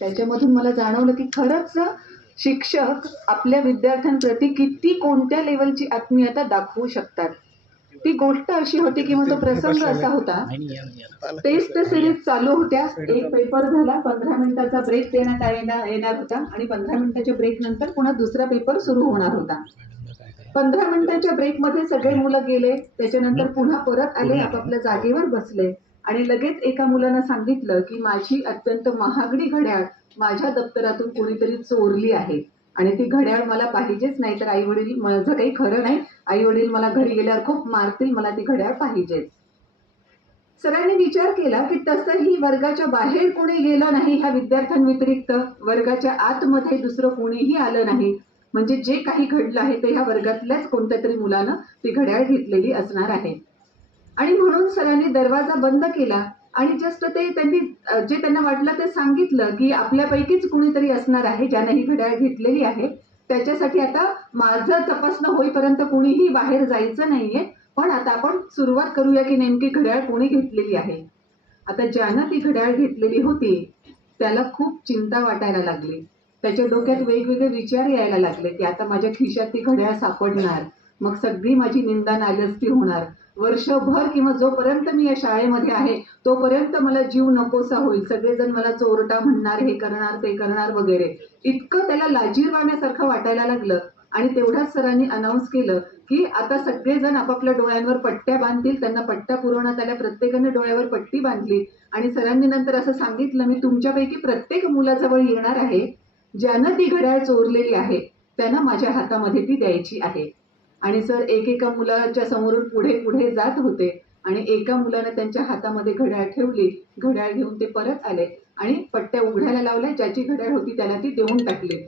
त्याच्यामधून मला जाणवलं की खरंच शिक्षक आपल्या विद्यार्थ्यांप्रती किती कोणत्या लेवलची आत्मीयता दाखवू शकतात. ती गोष्ट अशी होती किंवा तो प्रसंग असा होता, टेस्ट सिरीज चालू होत्या, एक पेपर झाला, 15 मिनिटाचा ब्रेक देण्यात येणार होता आणि 15 मिनिटाच्या ब्रेक नंतर पुन्हा दुसरा पेपर सुरू होणार होता. 15 मिनिटाच्या ब्रेकमध्ये सगळे मुलं गेले, त्याच्यानंतर पुन्हा परत आले, आपापल्या जागेवर बसले आणि लगेच एका मुलानं सांगितलं की माझी अत्यंत महागडी घड्याळ माझ्या दप्तरातून कोणीतरी चोरली आहे आणि ती घड्याळ मला पाहिजेच, नाही तर आई वडील, माझं काही खरं नाही, आई वडील मला घरी गेल्यावर खूप मारतील, मला ती घड्याळ पाहिजेच. सरांनी विचार केला की तसंही वर्गाच्या बाहेर कोणी गेलं नाही ह्या विद्यार्थ्यांव्यतिरिक्त, वर्गाच्या आतमध्ये दुसरं कोणीही आलं नाही, म्हणजे जे काही घडलं आहे ते ह्या वर्गातल्याच कोणत्या तरी मुलानं ती घड्याळ घेतलेली असणार आहे. आणि म्हणून सरांनी दरवाजा बंद केला आणि जस्ट ते त्यांनी जे त्यांना वाटलं ते सांगितलं की आपल्यापैकीच कुणीतरी असणार आहे ज्याने ही घड्याळ घेतलेली आहे, त्याच्यासाठी आता माझं तपासणं होईपर्यंत कुणीही बाहेर जायचं नाहीये, पण आता आपण सुरुवात करूया की नेमकी घड्याळ कोणी घेतलेली आहे. आता ज्यानं ती घड्याळ घेतलेली होती त्याला खूप चिंता वाटायला लागली. त्याच्या डोक्यात वेगवेगळे विचार यायला लागले की आता माझ्या खिशात ती घड्याळ सापडणार, मग सगळी माझी निंदा नालस्ती होणार, वर्षभर किंवा जोपर्यंत मी या शाळेमध्ये आहे तोपर्यंत मला जीव नकोसा होईल, सगळेजण मला चोरटा म्हणणार, हे करणार ते करणार वगैरे. इतकं त्याला लाजिरवाण्यासारखं वाटायला लागलं आणि तेवढ्याच सरांनी अनाऊन्स केलं की आता सगळेजण आपापल्या डोळ्यांवर पट्ट्या बांधतील. त्यांना पट्ट्या पुरवण्यात आल्या, प्रत्येकाने डोळ्यावर पट्टी बांधली आणि सरांनी नंतर असं सांगितलं, मी तुमच्यापैकी प्रत्येक मुलाजवळ येणार आहे, ज्यानं ती घड्याळ चोरलेली आहे त्यानं माझ्या हातामध्ये ती द्यायची आहे. आणि सर एकेका मुलाच्या समोरून पुढे पुढे जात होते आणि एका मुलाने त्यांच्या हातामध्ये घड्याळ ठेवली, घड्याळ घेऊन ते परत आले आणि पट्ट्या उघडायला लावल्या, ज्याची घड्याळ होती त्याला ती देऊन टाकली.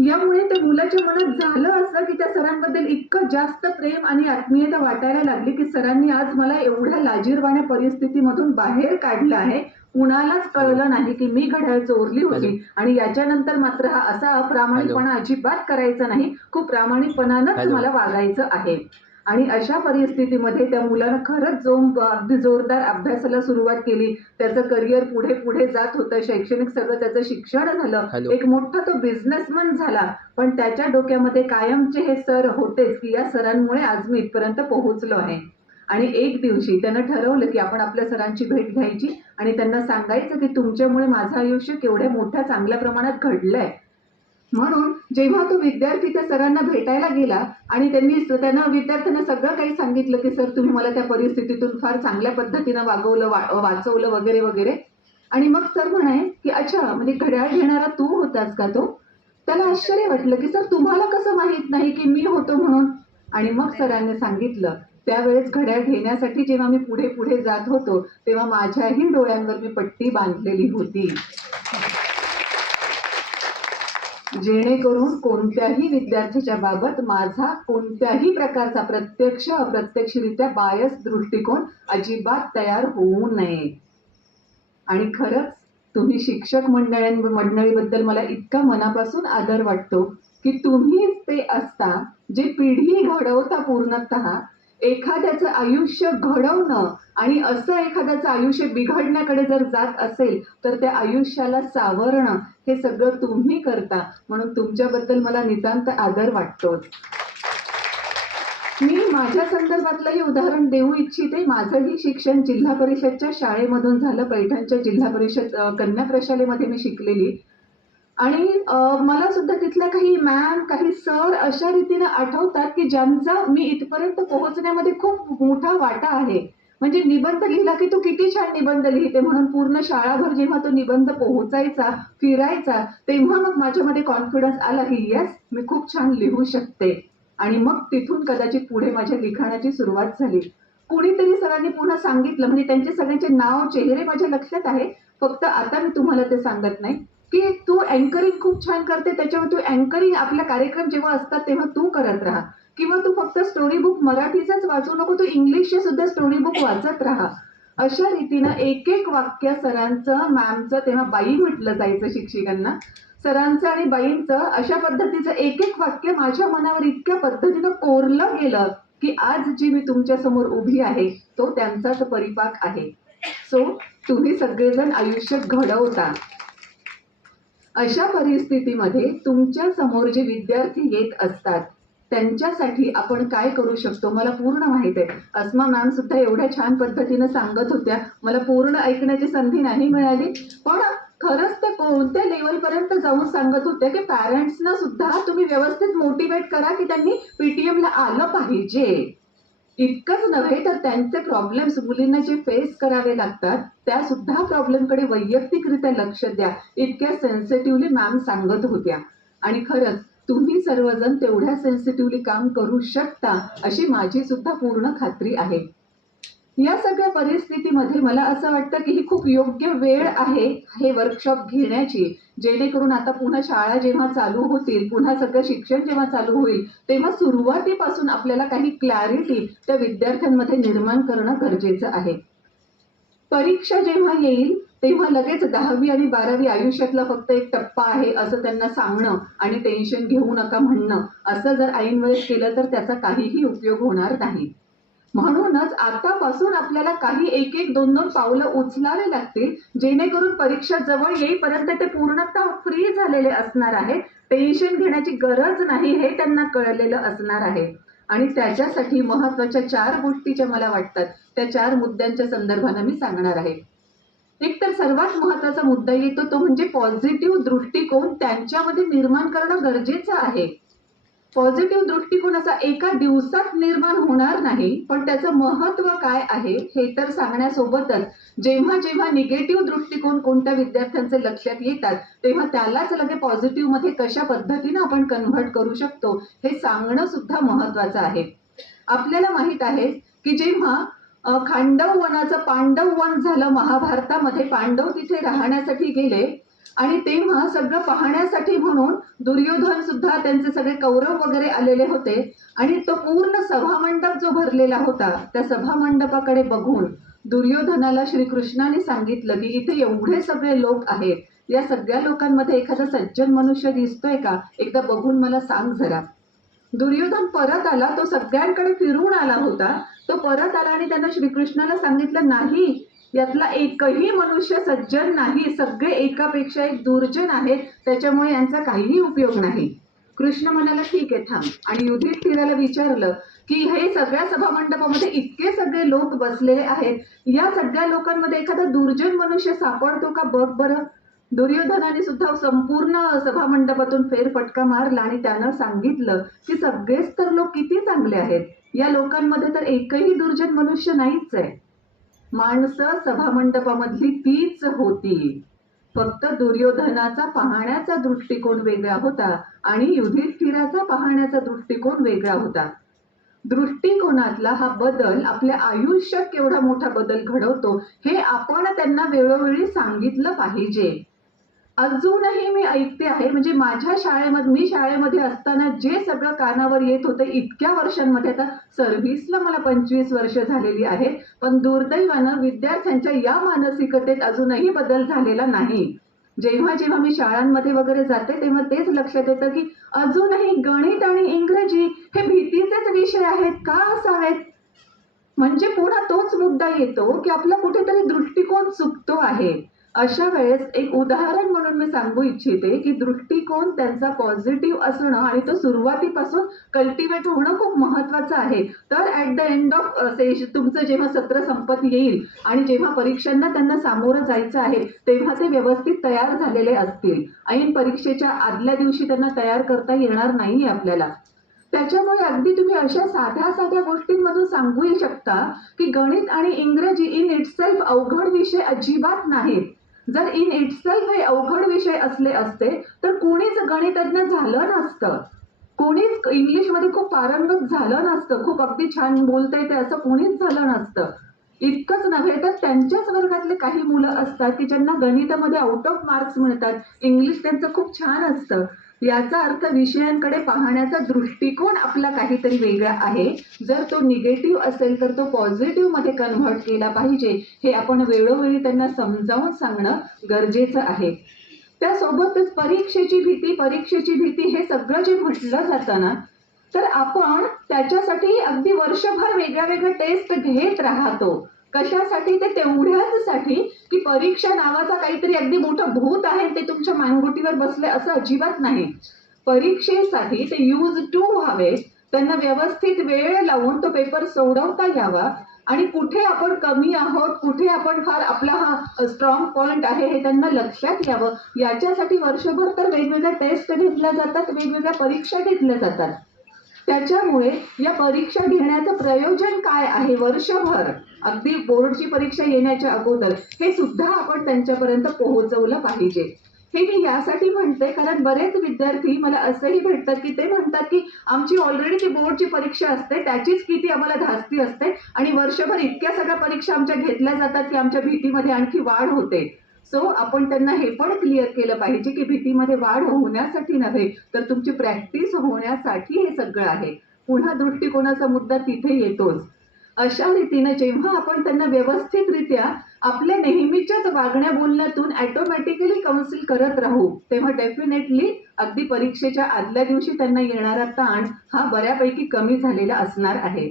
यामुळे त्या मुलाच्या मनात झालं असं की त्या सरांबद्दल इतकं जास्त प्रेम आणि आत्मीयता वाटायला लागली की सरांनी आज मला एवढ्या लाजिरवाण्या परिस्थितीमधून बाहेर काढलं आहे, कुणालाच कळलं नाही की मी घड्याळ चोरली होती आणि याच्यानंतर मात्र हा असा अप्रामाणिकपणा अजिबात करायचा नाही, खूप प्रामाणिकपणानंच मला वागायचं आहे. आणि अशा परिस्थितीमध्ये त्या मुलानं खरंच अगदी जोरदार अभ्यासाला सुरुवात केली. त्याचं करिअर पुढे पुढे जात होतं, शैक्षणिक सगळं त्याचं शिक्षण झालं, एक मोठा तो बिझनेसमन झाला. पण त्याच्या डोक्यामध्ये कायमचे हे सर होतेच की या सरांमुळे आज मी इथपर्यंत पोहोचलो आहे. आणि एक दिवशी त्यानं ठरवलं की आपण आपल्या सरांची भेट घ्यायची आणि त्यांना सांगायचं की तुमच्यामुळे माझं आयुष्य केवढ्या मोठ्या चांगल्या प्रमाणात घडलंय. म्हणून जेव्हा तो विद्यार्थी त्या सरांना भेटायला गेला आणि त्यांना विद्यार्थ्यांना सगळं काही सांगितलं की सर तुम्ही मला त्या परिस्थितीतून फार चांगल्या पद्धतीनं वाचवलं वगैरे वगैरे. आणि मग सर म्हणाय की अच्छा, म्हणजे घड्याळ घेणारा तू होतास का तो? त्याला आश्चर्य वाटलं की सर तुम्हाला कसं माहित नाही की मी होतो म्हणून. आणि मग सरांनी सांगितलं, त्यावेळेस घड्याळ घेण्यासाठी जेव्हा मी पुढे पुढे जात होतो तेव्हा माझ्याही डोळ्यांवर मी पट्टी बांधलेली होती, जेणेकरून कोणत्याही विद्यार्थ्याच्या बाबत माझा कोणत्याही प्रकारचा प्रत्यक्ष अप्रत्यक्षरित्या बायस दृष्टिकोन अजिबात तयार होऊ नये. आणि खरंच तुम्ही शिक्षक मंडळीबद्दल मला इतका मनापासून आदर वाटतो की तुम्हीच ते असता जे पिढी घडवता पूर्णतः. एखाद्याचं आयुष्य घडवणं आणि असं एखाद्याचं आयुष्य बिघडण्याकडे जर जात असेल तर त्या आयुष्याला सावरणं हे सगळं तुम्ही करता, म्हणून तुमच्याबद्दल मला नितांत आदर वाटतोच. मी माझ्या संदर्भातलंही उदाहरण देऊ इच्छिते. माझंही शिक्षण जिल्हा परिषदच्या शाळेमधून झालं, पैठणच्या जिल्हा परिषद कन्या प्रशालेमध्ये मी शिकलेली. आणि मला सुद्धा तिथल्या काही मॅम, काही सर अशा रीतीनं आठवतात की ज्यांचा मी इथपर्यंत पोहोचण्यामध्ये खूप मोठा वाटा आहे. म्हणजे निबंध लिहिला की तू किती छान निबंध लिहिते म्हणून पूर्ण शाळाभर जेव्हा तो निबंध पोहोचायचा, फिरायचा, तेव्हा मग माझ्यामध्ये कॉन्फिडन्स आला की येस, मी खूप छान लिहू शकते. आणि मग तिथून कदाचित पुढे माझ्या लिखाणाची सुरुवात झाली. कुणीतरी सरांनी पुन्हा सांगितलं, म्हणजे त्यांचे सगळ्यांचे नाव, चेहरे माझ्या लक्षात आहे, फक्त आता मी तुम्हाला ते सांगत नाही, की तू अँकरिंग खूप छान करते, त्याच्यावर तू अँकरिंग आपला कार्यक्रम जेव्हा असतात तेव्हा तू करत राहा, किंवा तू फक्त स्टोरी बुक मराठीचाच वाचू नको, तू इंग्लिशचे सुद्धा स्टोरी बुक वाचत राहा. अशा रीतीनं एक एक वाक्य सरांचं, मॅमचं, तेव्हा बाई म्हटलं जायचं शिक्षिकांना, सरांचं आणि बाईंचं अशा पद्धतीचं एक एक वाक्य माझ्या मनावर इतक्या पद्धतीनं कोरलं गेलं की आज जी मी तुमच्या समोर उभी आहे तो त्यांचाच परिपाक आहे. सो तुम्ही सगळेजण आयुष्य घडवता, अशा परिस्थितीमध्ये तुमच्या समोर जे विद्यार्थी येत असतात त्यांच्यासाठी आपण काय करू शकतो मला पूर्ण माहित आहे. अस्मा मॅम सुद्धा एवढ्या छान पद्धतीने सांगत होत्या, मला पूर्ण ऐकण्याची संधी नाही मिळाली, पण खरंच ते कोणत्या लेवलपर्यंत जाऊन सांगत होत्या की पॅरेंट्सना सुद्धा तुम्ही व्यवस्थित मोटिवेट करा की त्यांनी पीटीएमला आलं पाहिजे. इतकंच नव्हे तर त्यांचे प्रॉब्लेम्स मुलींना जे फेस करावे लागतात त्या सुद्धा प्रॉब्लेमकडे वैयक्तिकरित्या लक्ष द्या, इतक्या सेन्सिटिव्हली मॅम सांगत होत्या. आणि खरंच तुम्ही सर्वजण तेवढ्या सेन्सिटिव्हली काम करू शकता अशी माझी सुद्धा पूर्ण खात्री आहे. या सगळ्या परिस्थितीमध्ये मला असं वाटतं की ही खूप योग्य वेळ आहे हे वर्कशॉप घेण्याची, जेणेकरून आता पुन्हा शाळा जेव्हा चालू होतील, पुन्हा सगळं शिक्षण जेव्हा चालू होईल तेव्हा सुरुवातीपासून आपल्याला काही क्लॅरिटी त्या विद्यार्थ्यांमध्ये निर्माण करणं गरजेचं आहे. परीक्षा जेव्हा येईल तेव्हा लगेच 10वी आणि 12वी आयुष्यातला फक्त एक टप्पा आहे असं त्यांना सांगणं आणि टेन्शन घेऊ नका म्हणणं असं जर ऐन वेळेस केलं तर त्याचा काहीही उपयोग होणार नाही. म्हणूनच आतापासून आपल्याला काही एक एक दोन दोन पावलं उचलावे लागतील, जेणेकरून परीक्षा जवळ येईपर्यंत ते पूर्णतः फ्री झालेले असणार आहे, टेन्शन घेण्याची गरज नाही हे त्यांना कळलेलं असणार आहे. आणि त्याच्यासाठी महत्वाच्या 4 गोष्टी ज्या मला वाटतात त्या 4 मुद्द्यांच्या संदर्भाने मी सांगणार आहे. एक तर सर्वात महत्वाचा मुद्दा येतो तो म्हणजे पॉझिटिव्ह दृष्टिकोन त्यांच्यामध्ये निर्माण करणं गरजेचं आहे. पॉझिटिव्ह दृष्टिकोन असा एका दिवसात निर्माण होणार नाही, पण त्याचं महत्व काय आहे हे तर सांगण्यासोबतच जेव्हा जेव्हा निगेटिव्ह दृष्टिकोन कोणत्या विद्यार्थ्यांचे लक्षात येतात तेव्हा त्यालाच लगे पॉझिटिव्ह मध्ये कशा पद्धतीने आपण कन्व्हर्ट करू शकतो हे सांगणं सुद्धा महत्वाचं आहे. आपल्याला माहित आहे की जेव्हा खांडव वनाचं पांडव वन झालं महाभारतामध्ये, पांडव तिथे राहण्यासाठी गेले आणि तेव्हा सगळं पाहण्यासाठी म्हणून दुर्योधन सुद्धा त्यांचे सगळे कौरव वगैरे आलेले होते आणि तो पूर्ण सभामंडप जो भरलेला होता त्या सभामंडपाकडे बघून दुर्योधनाला श्रीकृष्णाने सांगितलं की इथे एवढे सगळे लोक आहेत, या सगळ्या लोकांमध्ये एखादा सज्जन मनुष्य दिसतोय का, एकदा बघून मला सांग जरा. दुर्योधन परत आला, तो सगळ्यांकडे फिरून आला होता, तो परत आला आणि त्यानं श्रीकृष्णाला सांगितलं नाही, यातला एकही मनुष्य सज्जन नाही, सगळे एकापेक्षा एक दुर्जन आहेत, त्याच्यामुळे यांचा काहीही उपयोग नाही. कृष्ण म्हणाला ठीक आहे थांब, आणि युधिष्ठिराला विचारलं की हे सगळ्या सभामंडपामध्ये इतके सगळे लोक बसलेले आहेत, या सगळ्या लोकांमध्ये एखादा दुर्जन मनुष्य सापडतो का बघ बरं. दुर्योधनाने सुद्धा संपूर्ण सभामंडपातून फेरफटका मारला आणि त्यानं सांगितलं की सगळेच तर लोक किती चांगले आहेत, या लोकांमध्ये तर एकही दुर्जन मनुष्य नाहीच आहे. माणसं सभामंडपामधली तीच होती, फक्त दुर्योधनाचा पाहण्याचा दृष्टिकोन वेगळा होता आणि युधिष्ठिराचा पाहण्याचा दृष्टिकोन वेगळा होता. दृष्टिकोनातला हा बदल आपल्या आयुष्यात केवढा मोठा बदल घडवतो हे आपण त्यांना वेळोवेळी सांगितलं पाहिजे. अजूनही मी ऐकते आहे, म्हणजे माझ्या शाळेमध्ये मी शाळेमध्ये असताना जे सगळं कानावर येत होतं इतक्या वर्षांमध्ये, आता सर्व्हिसला मला 25 वर्ष झालेली आहे, पण दुर्दैवानं विद्यार्थ्यांच्या या मानसिकतेत अजूनही बदल झालेला नाही. जेव्हा जेव्हा मी शाळांमध्ये वगैरे जाते तेव्हा तेच लक्षात येतं की अजूनही गणित आणि इंग्रजी हे भीतीचेच विषय आहेत का असावेत. म्हणजे पुन्हा तोच मुद्दा येतो की आपला कुठेतरी दृष्टिकोन चुकतो आहे. अशा वेळेस एक उदाहरण म्हणून मी सांगू इच्छिते की दृष्टिकोन त्यांचा पॉझिटिव्ह असणं आणि तो सुरुवातीपासून कल्टिवेट होणं खूप महत्वाचं आहे. तर ऍट द एंड ऑफ तुमचं जेव्हा सत्र संपत येईल आणि जेव्हा परीक्षांना त्यांना सामोरं जायचं आहे तेव्हा ते व्यवस्थित तयार झालेले असतील. ऐन परीक्षेच्या आदल्या दिवशी त्यांना तयार करता येणार नाहीये आपल्याला. त्याच्यामुळे अगदी तुम्ही अशा साध्या साध्या गोष्टींमधून सांगूही शकता की गणित आणि इंग्रजी इन इटसेल्फ अवघड विषय अजिबात नाहीत. जर इन इटसेल्फ हे अवघड विषय असले असते तर कोणीच गणितज्ञ झालं नसतं, कोणीच इंग्लिशमध्ये खूप पारंगत झालं नसतं, खूप अगदी छान बोलता येते असं कोणीच झालं नसतं. इतकंच नव्हे तर त्यांच्याच वर्गातले काही मुलं असतात की ज्यांना गणितामध्ये आउट ऑफ मार्क्स मिळतात, इंग्लिश त्यांचं खूप छान असतं. याचा अर्थ विषयांकडे पाहण्याचा दृष्टिकोन आपला काहीतरी वेगळा आहे. जर तो निगेटिव्ह असेल तर तो पॉझिटिव्ह मध्ये कन्व्हर्ट केला पाहिजे, हे आपण वेळोवेळी त्यांना समजावून सांगणं गरजेचं आहे. त्यासोबतच परीक्षेची भीती हे सगळं जे म्हटलं जातं ना, तर आपण त्याच्यासाठी अगदी वर्षभर वेगळ्या वेगळ्या टेस्ट घेत राहतो. कशासाठी? ते तेवढ्याचसाठी की परीक्षा नावाचा काहीतरी अगदी मोठं भूत आहे ते तुमच्या मानगुटीवर बसले असं अजिबात नाही. परीक्षेसाठी ते यूज टू व्हावे, त्यांना व्यवस्थित वेळ लावून तो पेपर सोडवता यावा आणि कुठे आपण कमी आहोत, कुठे आपण फार आपला हा स्ट्रॉंग पॉइंट आहे हे त्यांना लक्षात यावं. याच्यासाठी वर्षभर तर वेगवेगळ्या टेस्ट घेतल्या जातात, वेगवेगळ्या परीक्षा घेतल्या जातात. त्याच्यामुळे या परीक्षा घेण्याचं प्रयोजन काय आहे वर्षभर, अगदी बोर्डची परीक्षा येण्याच्या अगोदर, हे सुद्धा आपण त्यांच्यापर्यंत पोहोचवलं पाहिजे. हे मी यासाठी म्हणते कारण बरेच विद्यार्थी मला असंही भेटतात की ते म्हणतात की आमची ऑलरेडी ती बोर्डची परीक्षा असते, त्याचीच किती आम्हाला धास्ती असते आणि वर्षभर इतक्या सगळ्या परीक्षा आमच्या घेतल्या जातात की आमच्या भीतीमध्ये आणखी वाढ होते. सो आपण त्यांना हे पण क्लिअर केलं पाहिजे की भीतीमध्ये वाढ होण्यासाठी नव्हे तर तुमची प्रॅक्टिस होण्यासाठी हे सगळं आहे. पुन्हा दृष्टिकोनाचा मुद्दा तिथे येतोच. अशा रीतीने जेव्हा आपण त्यांना व्यवस्थितरित्या आपल्या नेहमीच्याच वागण्या बोलण्यातून ऑटोमॅटिकली काउन्सिल करत राहू तेव्हा डेफिनेटली अगदी परीक्षेच्या आदल्या दिवशी त्यांना येणारा ताण हा बऱ्यापैकी कमी झालेला असणार आहे.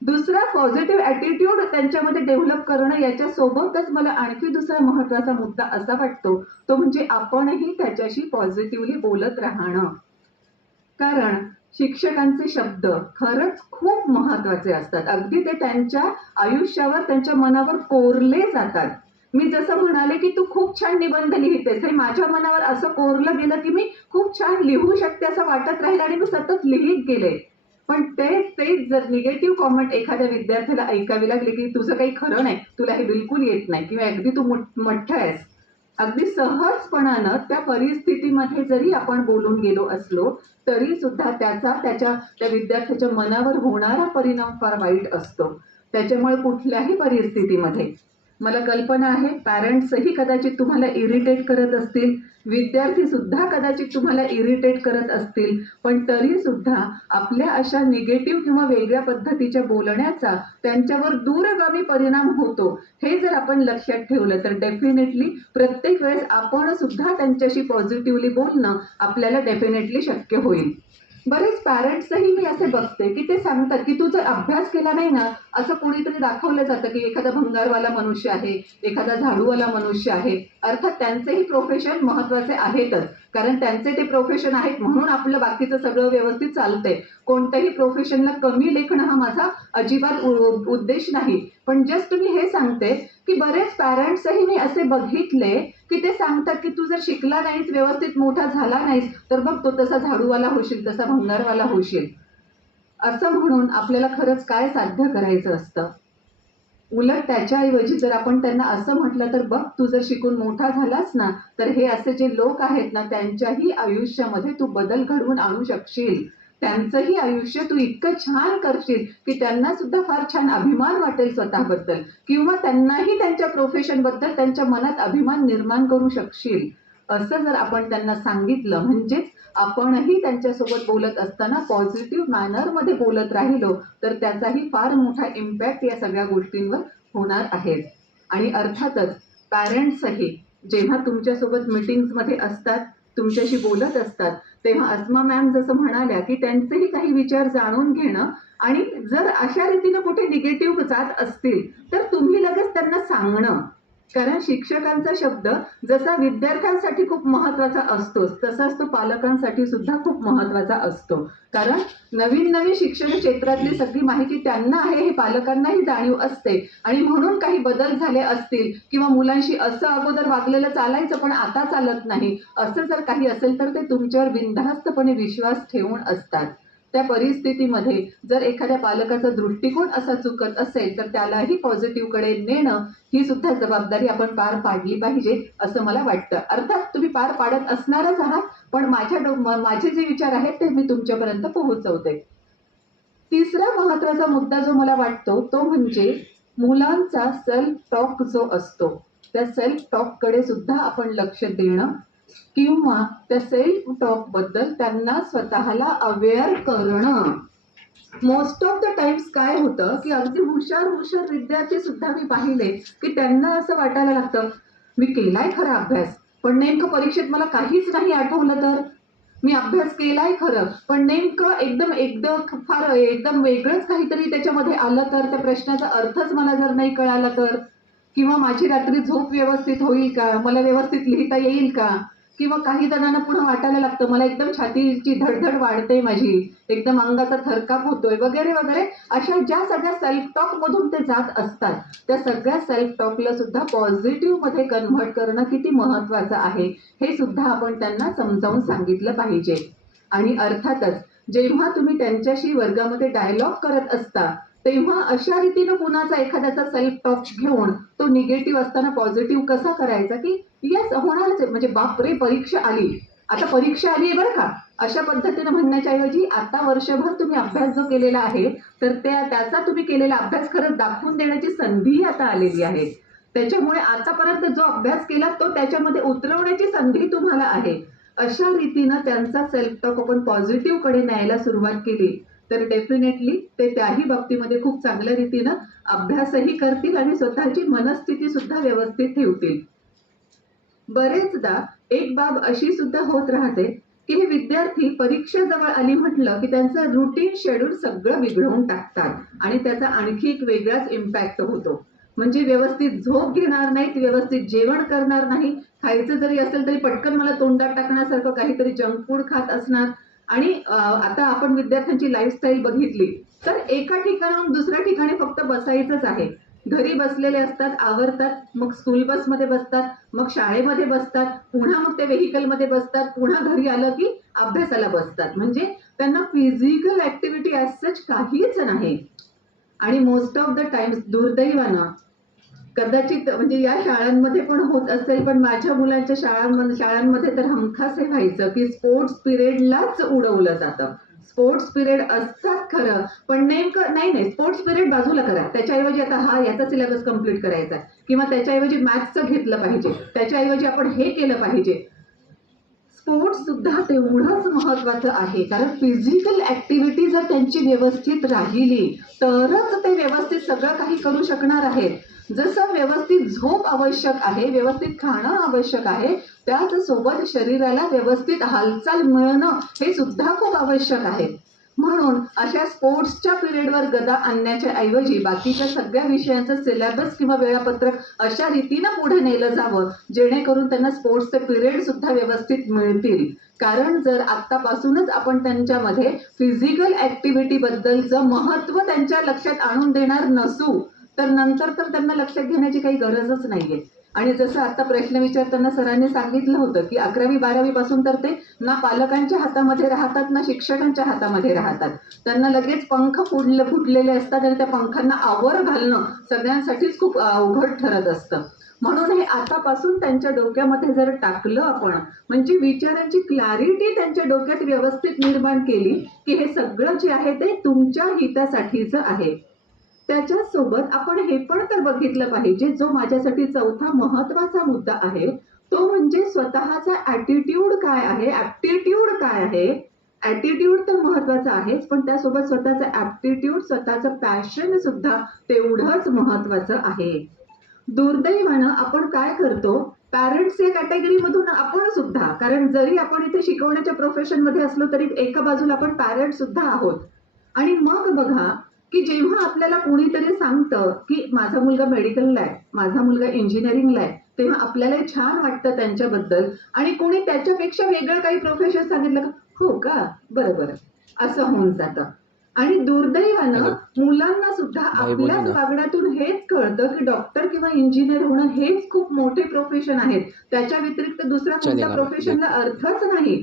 दुसरा पॉझिटिव्ह ॲटिट्यूड त्यांच्यामध्ये डेव्हलप करणं, याच्यासोबतच मला आणखी दुसरा महत्वाचा मुद्दा असा वाटतो तो म्हणजे आपणही त्याच्याशी पॉझिटिव्हली बोलत राहणं. कारण शिक्षकांचे शब्द खरंच खूप महत्वाचे असतात. अगदी ते त्यांच्या आयुष्यावर, त्यांच्या मनावर कोरले जातात. मी जसं म्हणाले की तू खूप छान निबंध लिहितेस, हे माझ्या मनावर असं कोरलं गेलं की मी खूप छान लिहू शकते असं वाटत राहील आणि मी सतत लिहित गेले. पण तेच जर निगेटिव्ह कॉमेंट एखाद्या विद्यार्थ्याला ऐकावी लागली की तुझं काही खरं नाही, तुला हे बिलकुल येत नाही किंवा अगदी तू मोठं आहेस, अगदी सहजपणानं त्या परिस्थितीमध्ये जरी आपण बोलून गेलो असलो तरी सुद्धा त्या विद्यार्थ्याच्या मनावर होणारा परिणाम फार वाईट असतो. त्याच्यामुळे कुठल्याही परिस्थितीमध्ये मला कल्पना आहे पॅरेंट्सही कदाचित तुम्हाला इरिटेट करत असतील, विद्यार्थी सुद्धा कदाचित तुम्हाला इरिटेट करत असतील, पण तरी सुद्धा आपल्या अशा निगेटिव्ह किंवा वेगळ्या पद्धतीच्या बोलण्याचा त्यांच्यावर दूरगामी परिणाम होतो हे जर आपण लक्षात ठेवलं तर डेफिनेटली प्रत्येक वेळेस आपण सुद्धा त्यांच्याशी पॉझिटिव्हली बोलणं आपल्याला डेफिनेटली शक्य होईल. बरेच पॅरेंट्सही मी असे बघते की ते सांगतात की तू जर अभ्यास केला नाही ना, असं कोणीतरी दाखवलं जातं की एखादा भंगारवाला मनुष्य आहे, एखादा झाडूवाला मनुष्य आहे. अर्थात त्यांचेही प्रोफेशन महत्वाचे आहेतच, कारण त्यांचे ते प्रोफेशन आहेत म्हणून आपलं बाकीचं सगळं व्यवस्थित चालतंय. कोणत्याही प्रोफेशनला कमी लेखणं हा माझा अजिबात उद्देश नाही. पण जस्ट मी हे सांगते की बरेच पॅरेंट्सही मी असे बघितले की ते सांगतात की तू जर शिकला नाहीस, व्यवस्थित मोठा झाला नाहीस तर बघ तो तसा झाडूवाला होशील, तसा भंगारवाला होशील. असं म्हणून आपल्याला खरंच काय साध्य करायचं असतं? उलट त्याच्याऐवजी जर आपण त्यांना असं म्हटलं तर बघ तू जर शिकून मोठा झालास ना तर हे असे जे लोक आहेत ना त्यांच्याही आयुष्यामध्ये तू बदल घडवून आणू शकशील. त्यांचंही आयुष्य तू इतकं छान करशील की त्यांना सुद्धा फार छान अभिमान वाटेल स्वतःबद्दल किंवा त्यांनाही त्यांच्या प्रोफेशन बद्दल त्यांच्या मनात अभिमान निर्माण करू शकशील. असं जर आपण त्यांना सांगितलं म्हणजेच आपणही त्यांच्यासोबत बोलत असताना पॉझिटिव्ह मॅनरमध्ये बोलत राहिलो तर त्याचाही फार मोठा इम्पॅक्ट या सगळ्या गोष्टींवर होणार आहे. आणि अर्थातच पॅरेंट्सही जेव्हा तुमच्यासोबत मीटिंग्समध्ये असतात, तुमच्याशी बोलत असतात तेव्हा अस्मा मॅम जसं म्हणाल्या की त्यांचेही काही विचार जाणून घेणं आणि जर अशा रीतीनं कुठे निगेटिव्ह जात असतील तर तुम्ही लगेच त्यांना सांगणं. कारण शिक्षकांचा शब्द जसा विद्यार्थ्यांसाठी खूप महत्वाचा असतोच तसाच तो पालकांसाठी सुद्धा खूप महत्वाचा असतो. कारण नवीन शिक्षण क्षेत्रातली सगळी माहिती त्यांना आहे हे पालकांनाही जाणीव असते आणि म्हणून काही बदल झाले असतील किंवा मुलांशी असं अगोदर वागलेलं चालायचं पण आता चालत नाही असं जर काही असेल तर ते तुमच्यावर बिनधास्तपणे विश्वास ठेवून असतात. त्या परिस्थितीमध्ये जर एखाद्या पालकाचा दृष्टिकोन असा चुकत असेल तर त्यालाही पॉझिटिव्हकडे नेणं ही सुद्धा जबाबदारी आपण पार पाडली पाहिजे असं मला वाटतं. अर्थात तुम्ही पार पाडत असणारच आहात पण माझे जे विचार आहेत ते मी तुमच्यापर्यंत पोहोचवते. तिसरा महत्वाचा मुद्दा जो मला वाटतो तो म्हणजे मुलांचा सेल्फ टॉक जो असतो त्या सेल्फ टॉककडे सुद्धा आपण लक्ष देणं किंवा त्या सेल्फ टॉक बद्दल त्यांना स्वतःला अवेअर करणं. मोस्ट ऑफ द टाइम्स काय होतं की अगदी हुशार विद्यार्थी सुद्धा मी पाहिले की त्यांना असं वाटायला लागतं मी केलाय खरा अभ्यास पण नेमकं परीक्षेत मला काहीच नाही आठवलं तर मी अभ्यास केलाय खरं, पण नेमकं एकदम एकदम वेगळंच काहीतरी त्याच्यामध्ये आलं तर, त्या प्रश्नाचा अर्थच मला जर नाही कळाला तर, किंवा माझी रात्री झोप व्यवस्थित होईल का, मला व्यवस्थित लिहिता येईल का, किंवा काही जणांना पुढे वाटायला लागतं मला एकदम छातीची धडधड वाढते माझी, एकदम अंगाचा थरकाप होतोय वगैरे वगैरे. अशा ज्या सगळ्या सेल्फ टॉक मधून ते जात असतात, त्या सगळ्या सेल्फ टॉकला सुद्धा पॉझिटिव्ह मध्ये कन्व्हर्ट करणं किती महत्वाचं आहे हे सुद्धा आपण त्यांना समजावून सांगितलं पाहिजे. आणि अर्थातच जेव्हा तुम्ही त्यांच्याशी वर्गामध्ये डायलॉग करत असता, तेव्हा अशा रीतीनं कुणाचा एखाद्याचा सेल्फ टॉक घेऊन तो निगेटिव्ह असताना पॉझिटिव्ह कसा करायचा, की येस होणारच आहे, म्हणजे बापरे परीक्षा आली, आता परीक्षा आली आहे बरं का, अशा पद्धतीने म्हणण्याच्या ऐवजी आता वर्षभर तुम्ही अभ्यास जो केलेला आहे, तर त्याचा तुम्ही केलेला अभ्यास खरंच दाखवून देण्याची संधी आता आलेली आहे. त्याच्यामुळे आतापर्यंत जो अभ्यास केला तो त्याच्यामध्ये उतरवण्याची संधी तुम्हाला आहे. अशा रीतीनं त्यांचा सेल्फ टॉक आपण पॉझिटिव्ह कडे न्यायला सुरुवात केली तर डेफिनेटली ते त्याही बाबतीमध्ये खूप चांगल्या रीतीनं अभ्यासही करतील आणि स्वतःची मनस्थिती सुद्धा व्यवस्थित ठेवतील. बरेचदा एक बाब अशी सुद्धा होत राहते की हे विद्यार्थी परीक्षा जवळ आली म्हटलं की त्यांचं रुटीन शेड्यूल सगळं बिघडवून टाकतात आणि त्याचा आणखी एक वेगळाच इम्पॅक्ट होतो. म्हणजे व्यवस्थित झोप घेणार नाहीत, व्यवस्थित जेवण करणार नाही, खायचं जरी असेल तरी पटकन मला तोंडात टाकण्यासारखं काहीतरी जंक फूड खात असणार. आणि आता आपण विद्यार्थ्यांची लाईफस्टाईल बघितली तर एका ठिकाणाहून दुसऱ्या ठिकाणी फक्त बसायचंच आहे. घरी बसलेले असतात, आवरतात, मग स्कूल बसमध्ये बसतात, मग शाळेमध्ये बसतात, पुन्हा मग ते व्हेकलमध्ये बसतात, पुन्हा घरी आलं की अभ्यासाला बसतात. म्हणजे त्यांना फिजिकल ऍक्टिव्हिटी ऍज सच काहीच नाही. आणि मोस्ट ऑफ द टाइम्स दुर्दैवानं कदाचित म्हणजे या शाळांमध्ये पण होत असेल, पण माझ्या मुलांच्या शाळांमध्ये तर हमखास हे व्हायचं की स्पोर्ट्स पिरियडलाच उडवलं जातं. स्पोर्ट्स पिरियड असतात खरं, पण नेमकं नाही स्पोर्ट्स पिरियड बाजूला करा, त्याच्याऐवजी आता हा याचा सिलेबस कम्प्लीट करायचा किंवा त्याच्याऐवजी मॅथ्सचं घेतलं पाहिजे, त्याच्याऐवजी आपण हे केलं पाहिजे. स्पोर्ट्स सुद्धा तेवढंच महत्वाचं आहे, कारण फिजिकल ऍक्टिव्हिटी जर त्यांची व्यवस्थित राहिली तरच ते व्यवस्थित सगळं काही करू शकणार आहेत. जसं व्यवस्थित झोप आवश्यक आहे, व्यवस्थित खाणं आवश्यक आहे, त्याच सोबत शरीराला व्यवस्थित हालचाल मिळणं हे सुद्धा खूप आवश्यक आहे. म्हणून अशा स्पोर्ट्सच्या पिरियडवर गदा आणण्याच्या ऐवजी बाकीच्या सगळ्या विषयांचं सिलेबस किंवा वेळापत्रक अशा रीतीनं पुढे नेलं जावं जेणेकरून त्यांना स्पोर्ट्सचे पिरियड सुद्धा व्यवस्थित मिळतील. कारण जर आतापासूनच आपण त्यांच्यामध्ये फिजिकल ऍक्टिव्हिटी बद्दलचं महत्व त्यांच्या लक्षात आणून देणार नसू तर नंतर तर त्यांना लक्षात घेण्याची काही गरजच नाहीये. आणि जसं आता प्रश्न विचारताना सरांनी सांगितलं होतं की 11वी-12वी पासून तर ते ना पालकांच्या हातामध्ये राहतात ना शिक्षकांच्या हातामध्ये राहतात. त्यांना लगेच पंख फुटलेले असतात आणि त्या पंखांना आवर घालणं सगळ्यांसाठीच खूप अवघड ठरत असतं. म्हणून हे आतापासून त्यांच्या डोक्यामध्ये जर टाकलं आपण, म्हणजे विचारांची क्लॅरिटी त्यांच्या डोक्यात व्यवस्थित निर्माण केली की हे सगळं जे आहे ते तुमच्या हितासाठीच आहे. त्याच्यासोबत आपण हे पण तर बघितलं पाहिजे, जो माझ्यासाठी चौथा महत्वाचा मुद्दा आहे तो म्हणजे स्वतःचा ऍटिट्यूड काय आहे, ऍप्टिट्यूड काय आहे. ऍटिट्यूड तर महत्वाचा आहेच, पण त्यासोबत स्वतःचा ऍप्टिट्यूड, स्वतःचं पॅशन सुद्धा तेवढंच महत्वाचं आहे. दुर्दैवानं आपण काय करतो, पॅरेंट्स या कॅटेगरीमधून आपण सुद्धा, कारण जरी आपण इथे शिकवण्याच्या प्रोफेशन मध्ये असलो तरी एका बाजूला आपण पॅरेंट सुद्धा आहोत. आणि मग बघा की जेव्हा आपल्याला कोणीतरी सांगतं की माझा मुलगा मेडिकलला आहे, माझा मुलगा इंजिनिअरिंगला आहे, तेव्हा आपल्याला छान वाटतं त्यांच्याबद्दल. आणि कोणी त्याच्यापेक्षा वेगळं काही प्रोफेशन सांगितलं का, हो का, बरं बरं, असं होऊन जातं. आणि दुर्दैवानं मुलांना सुद्धा आपल्याच वागण्यातून हेच कळतं की डॉक्टर किंवा इंजिनियर होणं हेच खूप मोठे प्रोफेशन आहेत, त्याच्या व्यतिरिक्त दुसऱ्या कोणत्या प्रोफेशनला अर्थच नाही.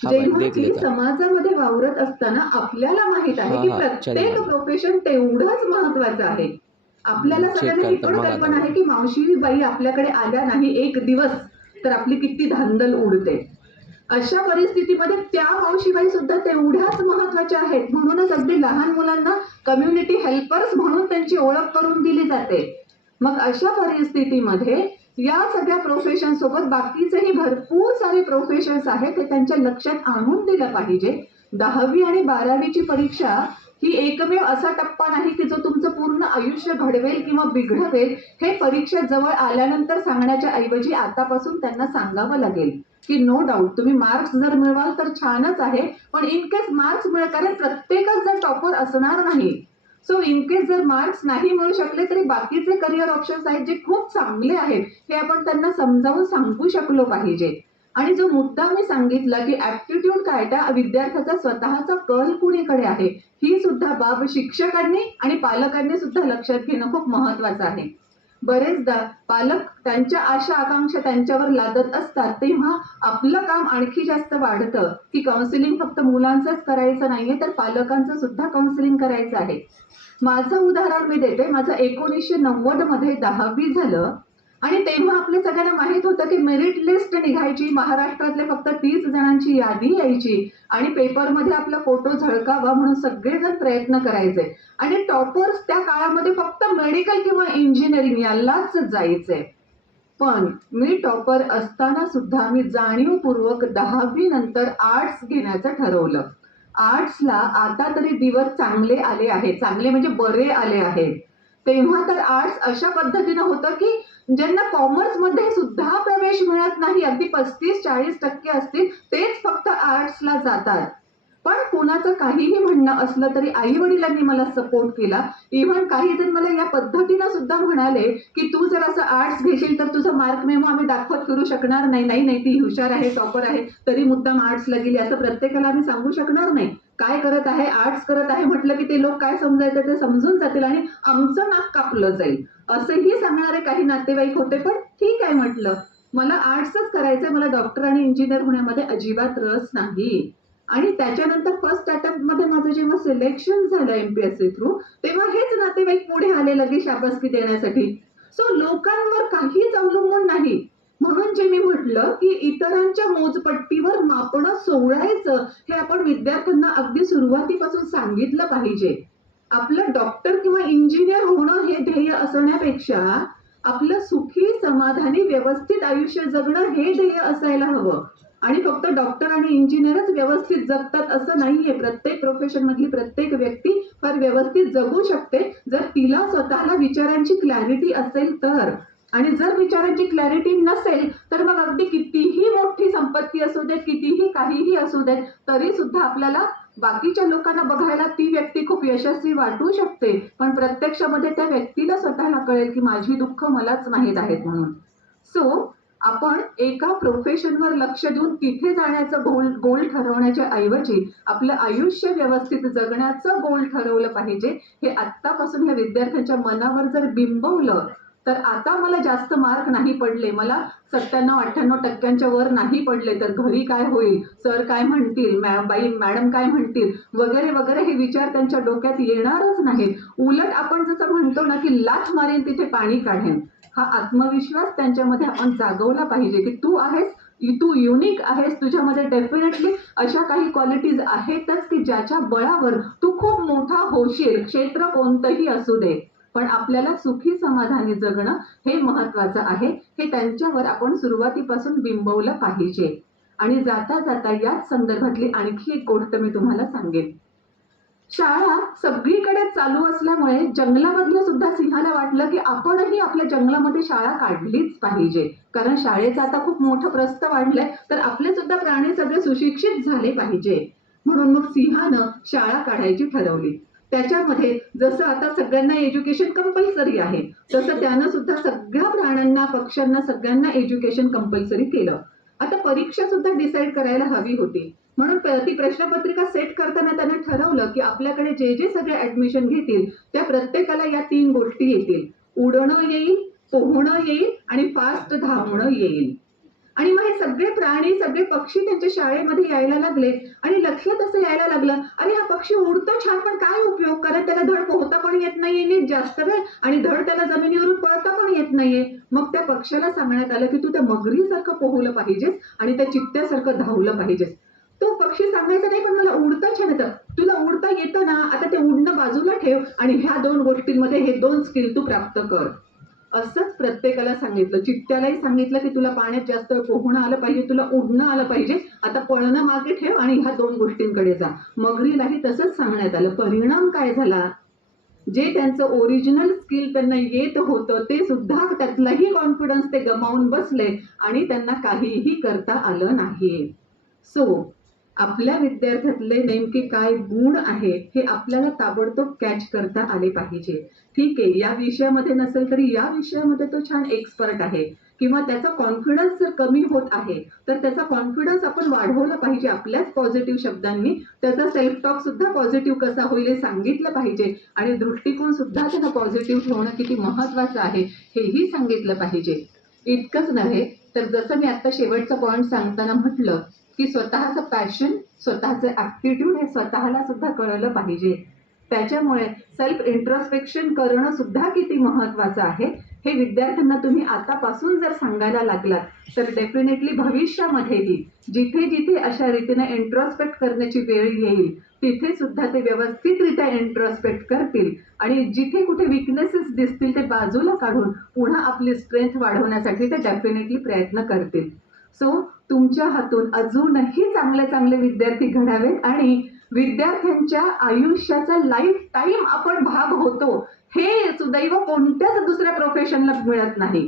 जेव्हा की समाजामध्ये वावरत असताना आपल्याला माहित आहे की प्रत्येक प्रोफेशन तेवढंच महत्वाचं आहे. आपल्याला सगळ्यांना ही पण कल्पना आहे की मावशी बाई आपल्याकडे आल्या नाही एक दिवस तर आपली किती धांदल उडते. अशा परिस्थितीमध्ये त्या मावशीबाई सुद्धा तेवढ्याच महत्वाच्या आहेत. म्हणूनच अगदी लहान मुलांना कम्युनिटी हेल्पर्स म्हणून त्यांची ओळख करून दिली जाते. मग अशा परिस्थितीमध्ये या सगळ्या प्रोफेशन सोबत बाकीचेही भरपूर सारे प्रोफेशन्स आहेत, ते त्यांच्या लक्षात आणून दिलं पाहिजे. 10वी आणि 12वीची परीक्षा ही एकमेव असा टप्पा नाही की जो तुमचं पूर्ण आयुष्य घडवेल किंवा बिघडवेल. हे परीक्षा जवळ आल्यानंतर सांगण्याच्या ऐवजी आतापासून त्यांना सांगावं लागेल की नो डाऊट तुम्ही मार्क्स जर मिळवाल तर छानच आहे, पण इन केस मार्क्स मिळेल, कारण प्रत्येकच जर टॉपर असणार नाही. सो इन केस जर मार्क्स नाही मिळू शकले तरी बाकीचे करिअर ऑप्शन्स आहेत जे खूप चांगले आहेत, हे आपण त्यांना समजावून सांगू शकलो पाहिजे. आणि जो मुद्दा मी सांगितला की ऍप्टिट्यूड काय, त्या विद्यार्थ्याचा स्वतःचा कल कुणीकडे आहे, ही सुद्धा बाब शिक्षकांनी आणि पालकांनी सुद्धा लक्षात घेणं खूप महत्वाचं आहे. बरेचदा पालक त्यांच्या आशा आकांक्षा त्यांच्यावर लादत असतात, तेव्हा आपलं काम आणखी जास्त वाढतं की काउन्सिलिंग फक्त मुलांचंच करायचं नाहीये तर पालकांचं सुद्धा काउन्सिलिंग करायचं आहे. माझं उदाहरण मी देते. माझं 1990 मध्ये 10वी झालं आणि तेव्हा आपल्या सगळ्यांना माहित होतं की मेरिट लिस्ट निघायची, महाराष्ट्रातल्या फक्त 30 जणांची यादी यायची आणि पेपरमध्ये आपला फोटो झळकावा म्हणून सगळेजण प्रयत्न करायचे आणि टॉपर्स त्या काळामध्ये फक्त मेडिकल किंवा इंजिनिअरिंग यालाच जायचे. पण मी टॉपर असताना सुद्धा मी जाणीवपूर्वक 10वी नंतर आर्ट्स घेण्याचं ठरवलं. आर्ट्सला आता तरी दिवस चांगले आले आहेत, चांगले म्हणजे बरे आले आहेत. तेव्हा तर आर्ट्स अशा पद्धतीनं होतं की ज्यांना कॉमर्स मध्ये सुद्धा प्रवेश मिळत नाही, अगदी 35-40% असतील तेच फक्त आर्ट्सला जातात. पण कुणाचं काहीही म्हणणं असलं तरी आई वडिलांनी मला सपोर्ट केला. इव्हन काही जण मला या पद्धतीनं सुद्धा म्हणाले की तू जर असं आर्ट्स घेशील तर तुझं मार्क मेमो आम्ही दाखवत फिरू शकणार नाही. नाही ती हुशार आहे, टॉपर आहे, तरी मुद्दाम आर्ट्सला गेली असं प्रत्येकाला आम्ही सांगू शकणार नाही. काय करत आहे, आर्ट्स करत आहे म्हटलं की ते लोक काय समजायचं ते समजून जातील आणि आमचं नाक कापलं जाईल असंही सांगणारे काही नातेवाईक होते. पण ठीक आहे म्हटलं, मला आर्ट्सच करायचंय, मला डॉक्टर आणि इंजिनियर होण्यामध्ये अजिबात रस नाही. आणि त्याच्यानंतर फर्स्ट अटेम्प्ट मध्ये माझं जेव्हा सिलेक्शन झालं एमपीएससी थ्रू, तेव्हा हेच नातेवाईक पुढे आले लगेच शाबासकी देण्यासाठी. सो लोकांवर काहीच अवलंबून नाही. म्हणून जे मी म्हटलं की इतरांच्या मोजपट्टीवर मापणं सोडायचं, हे आपण विद्यार्थ्यांना अगदी सुरुवातीपासून सांगितलं पाहिजे. आपलं डॉक्टर किंवा इंजिनियर होणं हे ध्येय असण्यापेक्षा आपलं सुखी समाधानी व्यवस्थित आयुष्य जगणं हे ध्येय असायला हवं. आणि फक्त डॉक्टर आणि इंजिनियरच व्यवस्थित जगतात असं नाहीये. प्रत्येक प्रोफेशन मधली प्रत्येक व्यक्ती फार व्यवस्थित जगू शकते जर तिला स्वतःला विचारांची क्लॅरिटी असेल तर. आणि जर विचारांची क्लॅरिटी नसेल तर मग अगदी कितीही मोठी संपत्ती असू देत, कितीही काहीही असू देत, तरी सुद्धा आपल्याला बाकीच्या लोकांना बघायला ती व्यक्ती खूप यशस्वी वाटू शकते, पण प्रत्यक्षामध्ये त्या व्यक्तीला स्वतःला कळेल की माझी दुःख मलाच माहीत आहेत म्हणून. सो आपण एका प्रोफेशनवर लक्ष देऊन तिथे जाण्याचं गोल ठरवण्याच्या ऐवजी आपलं आयुष्य व्यवस्थित जगण्याचं गोल ठरवलं पाहिजे. हे आत्तापासून ह्या विद्यार्थ्यांच्या मनावर जर बिंबवलं तर आता मला जास्त मार्क नाही पडले, मला 97-98% वर नाही पडले तर घरी काय होईल, सर काय म्हणतील, मॅडम काय म्हणतील वगैरे वगैरे हे विचार त्यांच्या डोक्यात येणारच नाहीत. उलट आपण जसं म्हणतो ना की लाथ मारेन तिथे पाणी काढेन, हा आत्मविश्वास त्यांच्यामध्ये आपण जागवला पाहिजे की तू आहेस, तू युनिक आहेस, तुझ्यामध्ये डेफिनेटली अशा काही क्वालिटीज आहेतच की ज्याच्या बळावर तू खूप मोठा होशील, क्षेत्र कोणतंही असू दे. पण आपल्याला सुखी समाधानी जगणं हे महत्वाचं आहे. हे त्यांच्यावर आपण सुरुवातीपासून बिंबवलं पाहिजे. आणि जाता जाता याच संदर्भातली आणखी एक गोष्ट मी तुम्हाला सांगेन. शाळा सगळीकडे चालू असल्यामुळे जंगलामधल्या सुद्धा सिंहाला वाटलं की आपणही आपल्या जंगलामध्ये शाळा काढलीच पाहिजे, कारण शाळेचं आता खूप मोठं प्रस्थ वाढलंय तर आपले सुद्धा प्राणी सगळे सुशिक्षित झाले पाहिजे. म्हणून मग सिंहानं शाळा काढायची ठरवली. त्याच्यामध्ये जसं आता सगळ्यांना एज्युकेशन कंपल्सरी आहे तसं त्यानं सुद्धा सगळ्या प्राण्यांना, पक्ष्यांना, सगळ्यांना एज्युकेशन कंपल्सरी केलं. आता परीक्षा सुद्धा डिसाईड करायला हवी होती, म्हणून ती प्रश्नपत्रिका सेट करताना त्यानं ठरवलं की आपल्याकडे जे जे सगळे ऍडमिशन घेतील त्या प्रत्येकाला या 3 गोष्टी येतील: उडणं येईल, पोहणं येईल आणि फास्ट धावणं येईल. आणि मग हे सगळे प्राणी, सगळे पक्षी त्यांच्या शाळेमध्ये यायला लागले आणि लक्षात असं यायला लागलं, अरे हा पक्षी उडतो छान पण काय उपयोग, कारण त्याला धड पोहता पण येत नाहीये नीट जास्त वेळ आणि धड त्याला जमिनीवरून पळता पण येत नाहीये. मग त्या पक्षाला सांगण्यात आलं की तू त्या मगरीसारखं पोहलं पाहिजेस आणि त्या चित्त्यासारखं धावलं पाहिजेस. तो पक्षी सांगायचा नाही, पण मला उडता छान येतं. तुला उडता येतं ना, आता ते उडणं बाजूला ठेव आणि ह्या 2 गोष्टींमध्ये हे 2 स्किल तू प्राप्त कर. असंच प्रत्येकाला सांगितलं. चिट्ट्यालाही सांगितलं की तुला पाण्यात जास्त वेळ पोहणं आलं पाहिजे, तुला उडणं आलं पाहिजे, आता पळणं मागे ठेव आणि ह्या 2 गोष्टींकडे जा. मगरीलाही तसंच सांगण्यात आलं. परिणाम काय झाला? जे त्यांचं ओरिजिनल स्किल त्यांना येत होतं ते सुद्धा त्यातलाही कॉन्फिडन्स ते गमावून बसले आणि त्यांना काहीही करता आलं नाही. सो आपल्या विद्यार्थ्यातले नेमके काय गुण आहेत हे आपल्याला ताबडतोब कॅच करता आले पाहिजे. ठीक आहे, या विषयामध्ये नसेल तरी या विषयामध्ये तो छान एक्सपर्ट आहे किंवा त्याचा कॉन्फिडन्स जर कमी होत आहे तर त्याचा कॉन्फिडन्स आपण वाढवला पाहिजे आपल्याच पॉझिटिव्ह शब्दांनी. त्याचा सेल्फ टॉक सुद्धा पॉझिटिव्ह कसा होईल हे सांगितलं पाहिजे आणि दृष्टिकोन सुद्धा त्याचा पॉझिटिव्ह ठेवणं किती महत्वाचं आहे हेही सांगितलं पाहिजे. इतकंच नव्हे तर जसं मी आता शेवटचा पॉइंट सांगताना म्हटलं की स्वतःचं पॅशन, स्वतःचं ऍप्टिट्यूड हे स्वतःला सुद्धा कळलं पाहिजे. त्याच्यामुळे सेल्फ इंट्रोस्पेक्शन करणं सुद्धा किती महत्वाचं आहे हे विद्यार्थ्यांना तुम्ही आतापासून जर सांगायला लागलात तर डेफिनेटली भविष्यामध्येही जिथे जिथे अशा रीतीने इंट्रोस्पेक्ट करण्याची वेळ येईल तिथे सुद्धा ते व्यवस्थितरित्या इंट्रोस्पेक्ट करतील आणि जिथे कुठे विकनेसेस दिसतील ते बाजूला काढून पुन्हा आपली स्ट्रेंथ वाढवण्यासाठी ते डेफिनेटली प्रयत्न करतील. सो तुमच्या हातून अजूनही चांगले चांगले विद्यार्थी घडावेत आणि विद्यार्थ्यांच्या आयुष्याचा लाईफ टाईम आपण भाग होतो हे सुदैव कोणत्याच दुसऱ्या प्रोफेशनला मिळत नाही.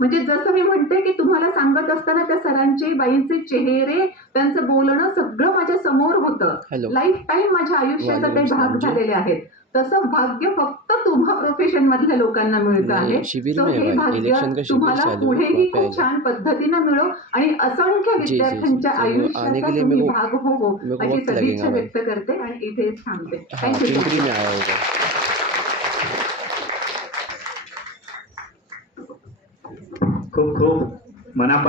म्हणजे जसं मी म्हणते की तुम्हाला सांगत असताना त्या सरांचे बाईंचे चेहरे त्यांचं बोलणं सगळं माझ्या समोर होतं. लाईफ टाईम माझ्या आयुष्याचा ते भाग झालेले आहेत. तसं भाग्य फक्त तुम्हा प्रोफेशन मधल्या लोकांना मिळतं आहे. सो हे भाग्य तुम्हाला पुढेही खूप छान पद्धतीनं मिळो आणि असंख्य विद्यार्थ्यांच्या आयुष्याचा तुम्ही भाग हो अशी सदिच्छा व्यक्त करते आणि इथेच थांबते. थँक्यू. खूप खूप मनापासून